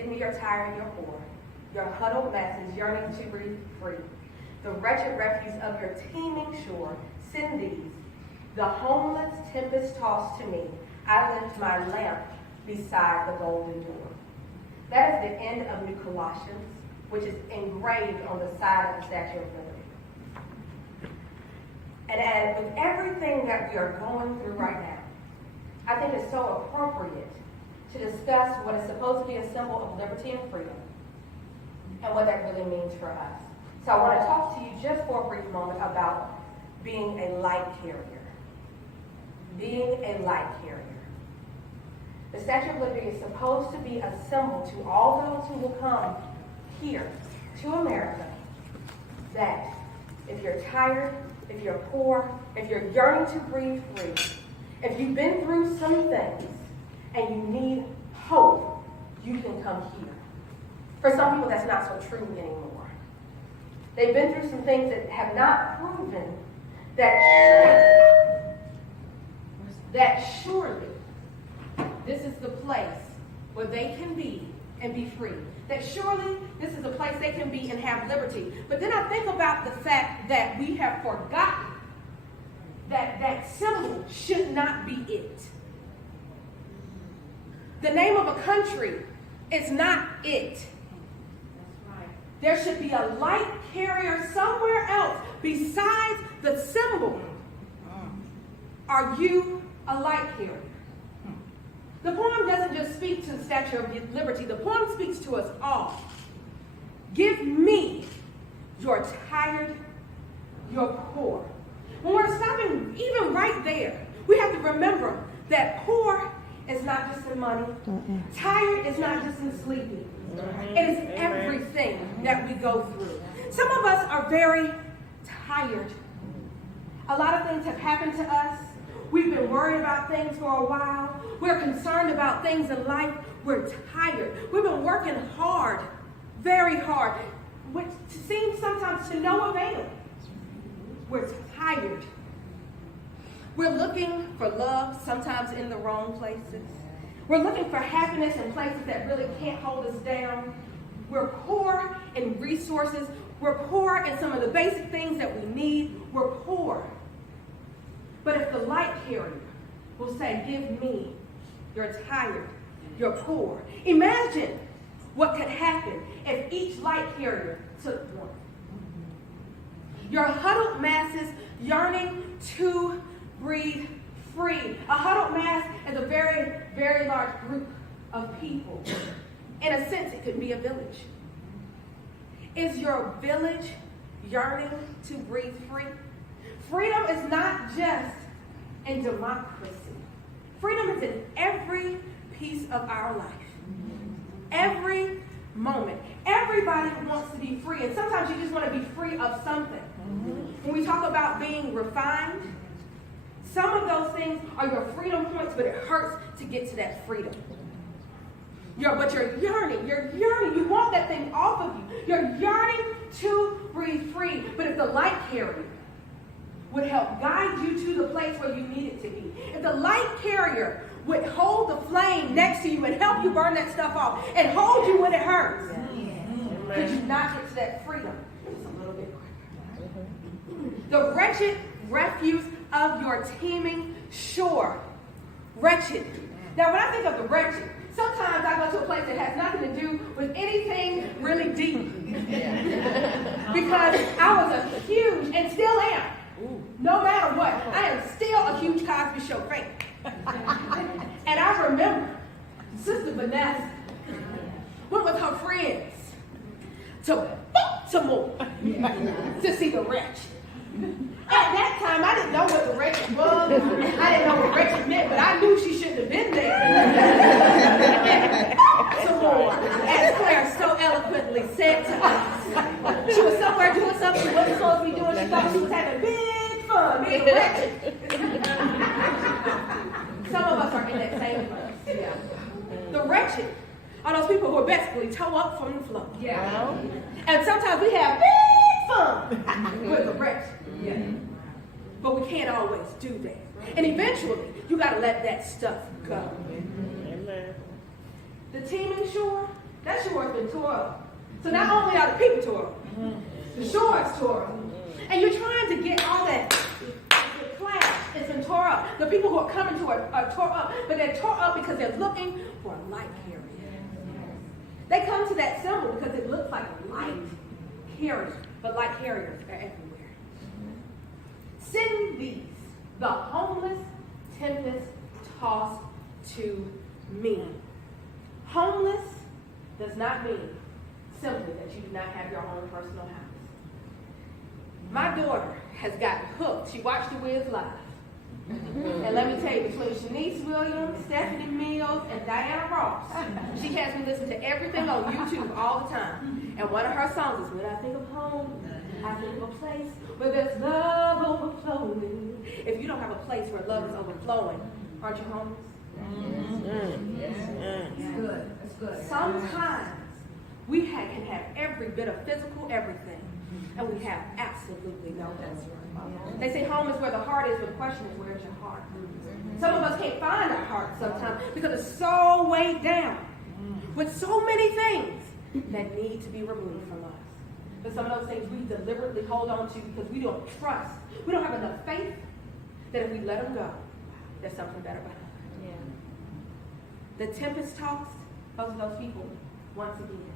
give me your tired, your poor, your huddled masses yearning to breathe free. The wretched refuse of your teeming shore, send these. The homeless tempest tossed to me, I lift my lamp beside the golden door. That is the end of New Colossians, which is engraved on the side of the Statue of Liberty. And with everything that we are going through right now, I think it's so appropriate to discuss what is supposed to be a symbol of liberty and freedom and what that really means for us. So I want to talk to you just for a brief moment about being a light carrier. Being a light carrier. The Statue of Liberty is supposed to be a symbol to all those who will come here to America that if you're tired, if you're poor, if you're yearning to breathe free, if you've been through some things and you need hope, you can come here. For some people, that's not so true anymore. They've been through some things that have not proven that surely this is the place where they can be and be free. That surely this is a place they can be and have liberty. But then I think about the fact that we have forgotten that that symbol should not be it. The name of a country is not it. There should be a light carrier somewhere else besides the symbol. Are you a light carrier? The poem doesn't just speak to the Statue of Liberty. The poem speaks to us all. Give me your tired, your poor. When we're stopping even right there, we have to remember that poor is not just in money. Tired is not just in sleeping. It is everything that we go through. Some of us are very tired. A lot of things have happened to us. We've been worried about things for a while. We're concerned about things in life. We're tired. We've been working hard, very hard, which seems sometimes to no avail. We're tired. We're looking for love, sometimes in the wrong places. We're looking for happiness in places that really can't hold us down. We're poor in resources. We're poor in some of the basic things that we need. We're poor. But if the light carrier will say, give me your tired, your poor. Imagine what could happen if each light carrier took one. Your huddled masses yearning to breathe free. A huddled mass is a very, very large group of people. In a sense, it could be a village. Is your village yearning to breathe free? Freedom is not just in democracy. Freedom is in every piece of our life. Every moment. Everybody wants to be free. And sometimes you just want to be free of something. When we talk about being refined, some of those things are your freedom points, but it hurts to get to that freedom. But you're yearning. You want that thing off of you. You're yearning to breathe free. But if the light carrier would help guide you to the place where you need it to be, if the light carrier would hold the flame next to you and help you burn that stuff off and hold you when it hurts, could you not get to that freedom just a little bit quicker? The wretched refuse of your teeming shore. Wretched. Now, when I think of the wretched, sometimes I go to a place that has nothing to do with anything really deep. Because I was a huge, and still am, no matter what, I am still a huge Cosby Show fan. And I remember Sister Vanessa went with her friends to Baltimore to see the wretched. At that time, I didn't know what the wretched was. I didn't know what wretched meant, but I knew she shouldn't have been there. Baltimore, as Claire so eloquently said to us. She was somewhere doing something she wasn't supposed to be doing. She thought she was having big fun being wretched. Some of us are in that same place. Yeah. The wretched are those people who are basically toe up from the floor. Yeah. And sometimes we have big fun with the wretched. Yeah. But we can't always do that. And eventually, you got to let that stuff go. Amen. The teeming shore, that shore has been tore up. So not only are the people tore up, the shore is tore up. And you're trying to get all that class. It's been tore up. The people who are coming to it are tore up, but they're tore up because they're looking for a light carrier. They come to that symbol because it looks like a light carrier, but light carriers are everywhere. Send these, the homeless, tempest-tossed to me. Homeless does not mean simply that you do not have your own personal house. My daughter has gotten hooked. She watched the Wiz live. And let me tell you, between Shanice Williams, Stephanie Mills, and Diana Ross, she has me listen to everything on YouTube all the time. And one of her songs is, when I think of home, I think of a place where there's love overflowing. If you don't have a place where love is overflowing, aren't you homeless? That's good. That's good. Sometimes we can have every bit of physical everything, and we have absolutely no home. They say home is where the heart is, but the question is, where's your heart? Some of us can't find our heart sometimes because it's so weighed down with so many things that need to be removed from us. But some of those things we deliberately hold on to because we don't trust. We don't have enough faith that if we let them go, there's something better behind. The tempest tossed, those are those people, once again,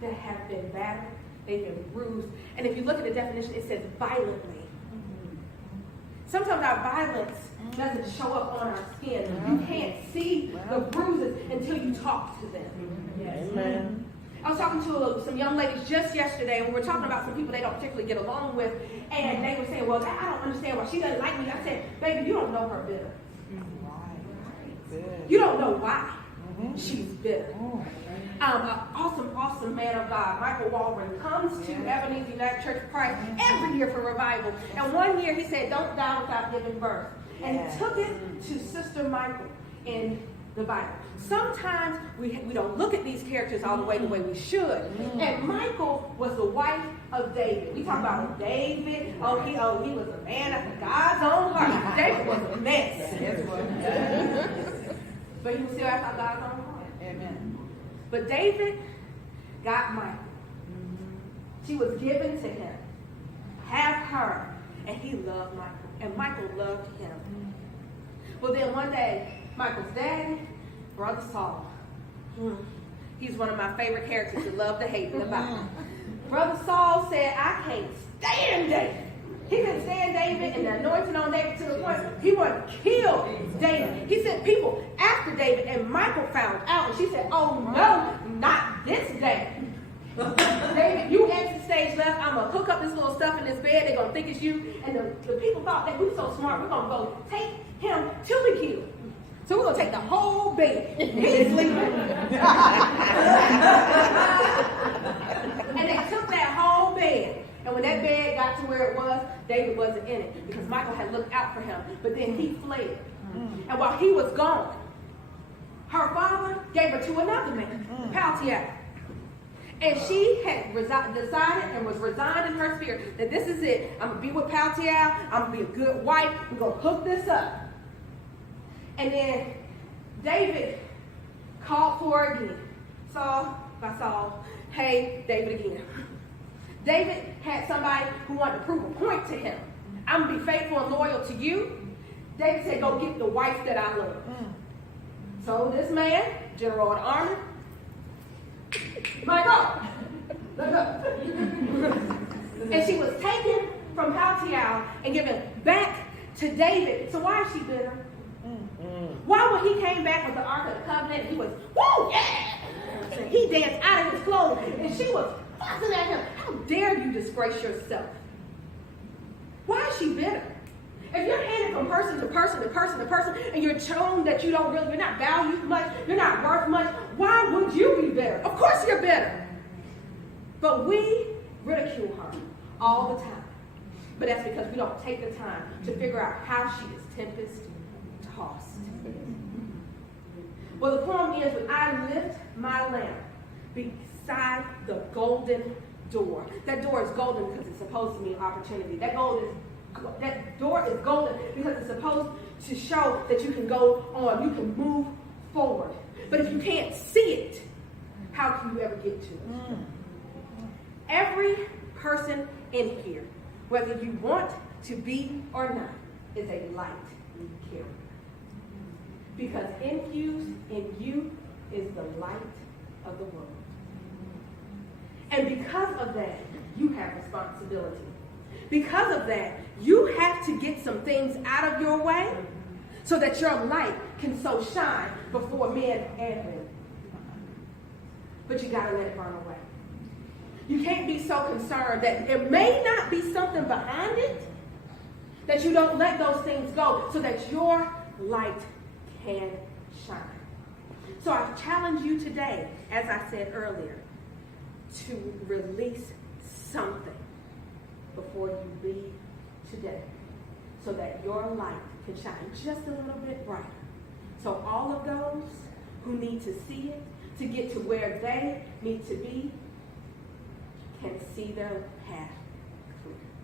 that have been battered, they've been bruised. And if you look at the definition, it says violently. Sometimes our violence doesn't show up on our skin. You can't see the bruises until you talk to them. Yes. Amen. I was talking to some young ladies just yesterday, and we were talking about some people they don't particularly get along with, and they were saying, well, I don't understand why she doesn't like me. I said, baby, you don't know her bitter. You don't know why she's bitter. An awesome man of God, Michael Walgren, comes to Ebenezer United Church of Christ every year for revival. And one year he said, don't die without giving birth. And he took it to Sister Michael in the Bible. Sometimes we don't look at these characters all the way we should. And Michael was the wife of David. We talk about David. He was a man after God's own heart. David was a mess. But he was still after God's own heart. Amen. But David got Michael. She was given to him. Have her. And he loved Michael. And Michael loved him. Well, then one day, Michael's daddy, Brother Saul. He's one of my favorite characters to love to hate in the Bible. Brother Saul said, I can't stand David. He couldn't stand David and the anointing on David to the point he wanted to kill David. He sent people after David, and Michael found out, and she said, oh no, not this day. David, you exit stage left. I'm going to hook up this little stuff in this bed. They're going to think it's you. And the people thought that we were so smart, we're going to go take him to the kill. So we're going to take the whole bed. He's sleeping. And they took that whole bed. And when that bed got to where it was, David wasn't in it because Michael had looked out for him. But then he fled. And while he was gone, her father gave her to another man, Paltiel. And she had decided and was resigned in her spirit that this is it. I'm going to be with Paltiel. I'm going to be a good wife. We're going to hook this up. And then David called for her again. Saul, hey, David again. David had somebody who wanted to prove a point to him. I'm going to be faithful and loyal to you. David said, go get the wife that I love. So this man, general of the army, Michael, let's go. And she was taken from Paltiel and given back to David. So why is she bitter? Why when he came back with the Ark of the Covenant, he was, woo, yeah! He danced out of his clothes, and she was fussing at him. How dare you disgrace yourself? Why is she bitter? If you're handed from person to person to person to person, and you're shown that you're not valued much, you're not worth much, why would you be bitter? Of course you're bitter. But we ridicule her all the time. But that's because we don't take the time to figure out how she is tempest tossed. Well, the poem ends with, I lift my lamp beside the golden door. That door is golden because it's supposed to mean opportunity. That door is golden because it's supposed to show that you can go on, you can move forward. But if you can't see it, how can you ever get to it? Every person in here, whether you want to be or not, is a light carrier. Because infused in you is the light of the world. And because of that, you have responsibility. Because of that, you have to get some things out of your way so that your light can so shine before men and women. But you got to let it burn away. You can't be so concerned that there may not be something behind it, that you don't let those things go so that your light can shine. So I challenge you today, as I said earlier, to release something before you leave today so that your light can shine just a little bit brighter. So all of those who need to see it, to get to where they need to be, can see their path